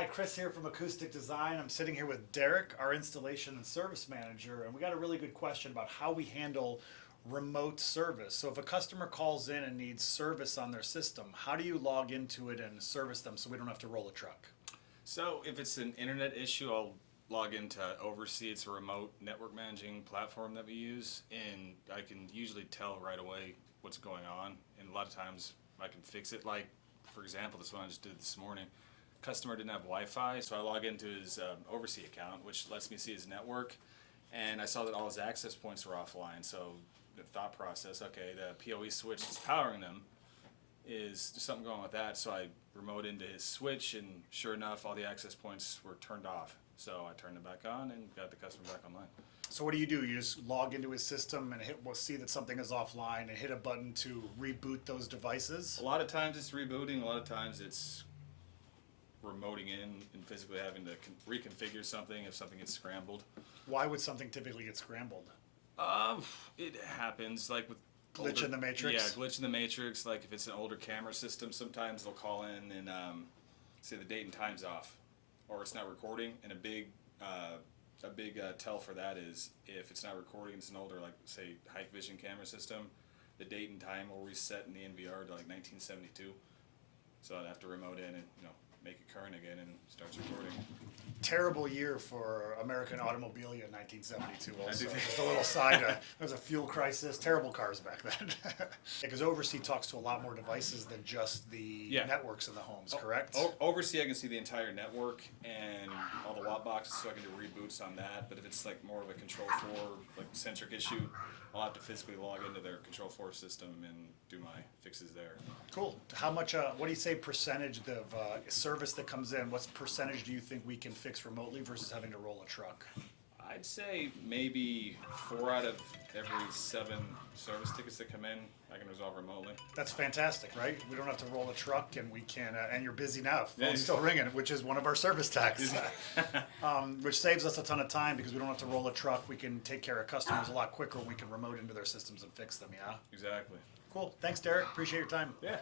Hi, Chris here from Acoustic Design. I'm sitting here with Derek, our installation and service manager, and we got a really good question about how we handle remote service. So if a customer calls in and needs service on their system, how do you log into it and service them so we don't have to roll a truck? So if it's an internet issue, I'll log into Oversee. It's a remote network managing platform that we use, and I can usually tell right away what's going on, and a lot of times I can fix it. Like, for example, this one I just did this morning. Customer didn't have Wi-Fi, so I log into his Oversee account, which lets me see his network, and I saw that all his access points were offline. So the thought process, okay, the PoE switch is powering them. Is there's something going with that? So I remote into his switch, and sure enough, all the access points were turned off. So I turned it back on and got the customer back online. So what do? You just log into his system and we'll see that something is offline and hit a button to reboot those devices? A lot of times it's rebooting. A lot of times it's remoting in and physically having to reconfigure something if something gets scrambled. Why would something typically get scrambled? It happens, like with Glitch in the matrix? Yeah, glitch in the matrix. Like if it's an older camera system, sometimes they'll call in and say the date and time's off, or it's not recording. And a big tell for that is if it's not recording, it's an older, like say high vision camera system, the date and time will reset in the NVR to like 1972. So I'd have to remote in and make it current again and starts recording. Terrible year for American automobilia in 1972 also. I do. Just a little side, there was a fuel crisis, terrible cars back then. Because Oversee talks to a lot more devices than just the networks in the homes, correct? Oversee, I can see the entire network and all the watt boxes, so I can do reboots on that. But if it's like more of a control 4, like centric issue, I'll have to physically log into their control 4 system and do my fixes there. Cool. How much, what do you say percentage of service that comes in, what percentage do you think we can fix remotely versus having to roll a truck? I'd say maybe 4 out of every 7 service tickets that come in, I can resolve remotely. That's fantastic, right? We don't have to roll a truck, and we can. And you're busy now. Phone's still ringing, which is one of our service taxes, which saves us a ton of time because we don't have to roll a truck. We can take care of customers a lot quicker. We can remote into their systems and fix them. Yeah. Exactly. Cool. Thanks, Derek. Appreciate your time. Yeah.